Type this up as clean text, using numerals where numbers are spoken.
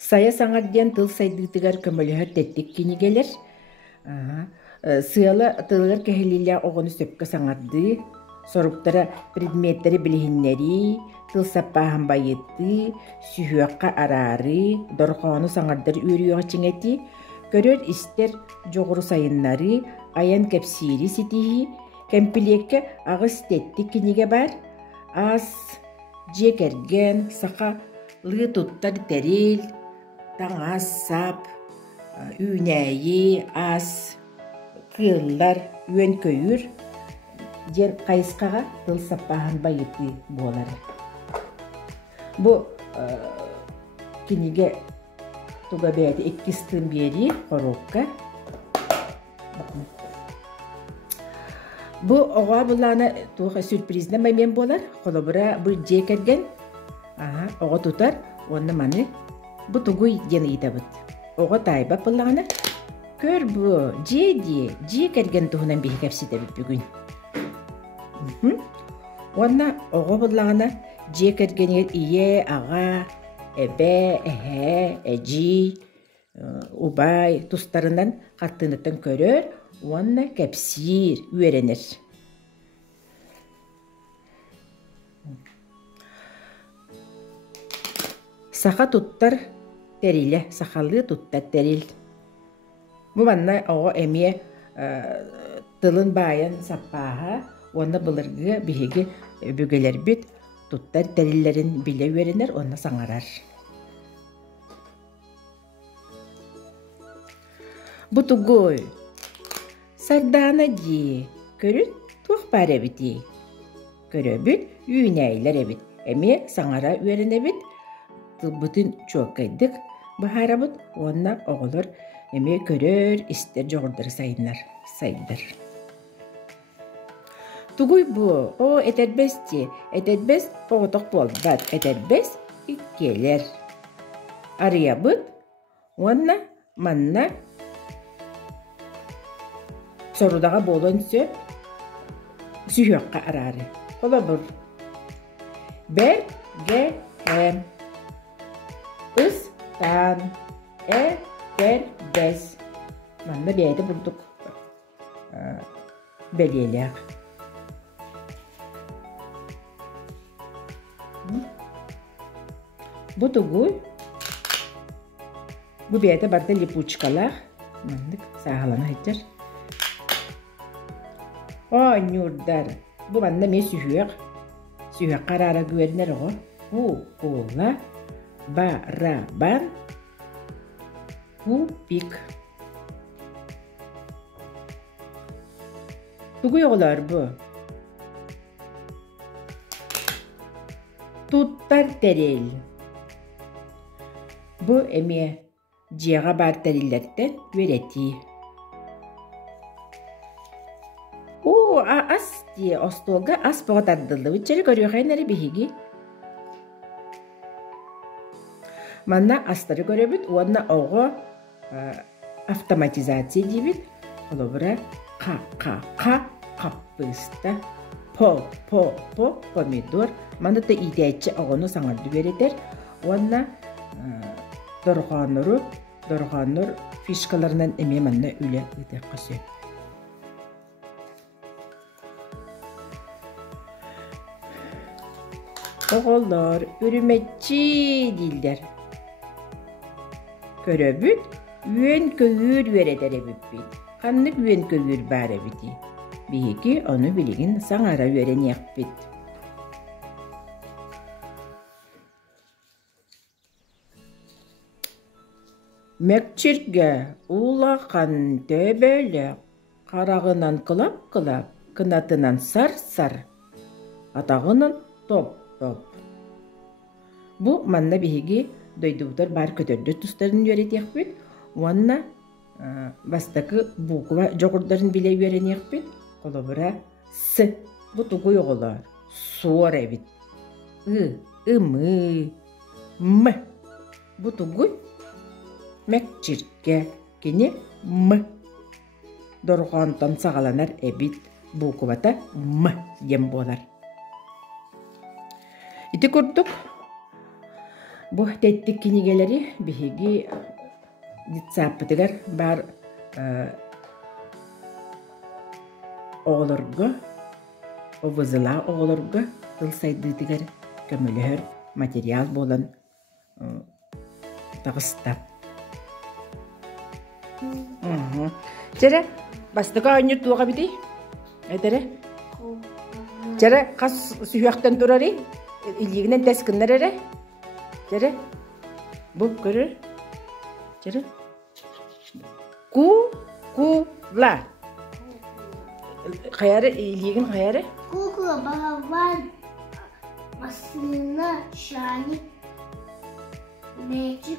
Saya sаңарден тыл сайдыгытыгар көмөлөһөр теттик кинигелер. Сыала тылгар кэһилилэ оҕону сөпкө саңарды, соруктара предметтери билиһиннери, тыл саппааһын байытты, сүһүөкка арары, дорхоону саңардар үөрүөҕө чиҥэти, көрөр истер жоҕуру сайыннары, аян кэпсиири ситиһи, кэмпилиэкке агыс теттик киниге бар, ас, жекерген, саха лыы туттар терил, таңас сап, үүнәйи, ас, кыыллар, үөн көйүр, ден қайысқаға тыл саппаһын байыты болары. Бу киниге туга бәйті эккистын бери қорукка. Бу оға бұланы туға сюрпризна маймен болар. Қолабыра бұл жекерген оға тутар, оны маны бу тугуй ден ыйтабыт. Оға тайба бұланы көр бу жекерген туғынан бейі кәпсетебіт бүгін. Онна оға бұланы жекергенер ие, аға, эбе, эхе, эжи, убай, тустарынан қаттыныттан көрөр, онна кәпсир үйеренер. Саха туттар териле, сахалы туттар терил. Бу банна оға әмие тылын байын саппаға, онна бұлырғы бігеге бүгелер бүт, туттар териллерін біле веренер, онна саңарар. Бу тугой сардана ди, көрін туқ бар әбіті. Көрі бүт, үйнәйлер әбіт, әме саңара верен әбіт, бұтын чоқайдық бұхара бұт, онна оғылыр әме көрір істер жоғырдыр сайындар. Тугуй бу, о, этербес оғытық болбат, этербес иккелер. Ария бұт, онна, манна, сорудаға болын сөп, сүйіққа арары. Ола бұр. Бер, ге, әм. Ыстан, этербес. Манна бейді бұлдық белелек. Бу тугуй, бу бейді барда липучкалақ, мандық сағалана хеттер. О, нюрдар, бу манна мен сүйіқ қарара көрінер оғы. Бу ола, барабан, бу пик. Тугуй оғылар бу. Туттар терел. Бу әме жеға бар териллерден верети. О, ас дие остолга ас боғатардылды. Үтчері көріғайнары бейгі. Манна астары көребіт, онна оғы автоматизация дейбіт. Олыбыра қаппыста, помидор. Манна да идеятчы оғыны саңарды беретер. Онна дорғаныр фишкаларынан әме манна үлі ұйдақ қасы. Оғылар, үріметчі дейілдер. Көрөбіт, үйен көгір вередер әбіппет. Қаннық үйен көгір бар әбіті. Бейеке оны білеген саңара верен яқпет. Мәкчірге улақан төбелі, қарағынан қылап-қылап, қынатынан сар-сар, атағынан топ-топ. Бұ манна бейге дойдуғдар бар көтерді тұстарын өрет еқпет, онна бастақы бұғыва жоғырдарын біле өрен еқпет, қолыбыра сы, бұ тұғый оғылар, суар әбет, ымы, мы, бұ тұғый, мәкчірге кені мы. Дорғантан сағаланар әбит бұқывата мы дем болар. Ити көрдік. Bu tettik kinigeleri bihigi ditsapıtıgar bar oğulurgu, o vızıla oğulurgu tıl saydıtıgar kömülühür materyal bolan tağısta. Jere bastıqa öňür tuğa biti. Edere. Jere kas süýäkten durary. İlginen teskinler ere. Jere. Bu görür. Jere. La. Hayarı ilgin hayarı. Kukla bahavan aslında şani mecik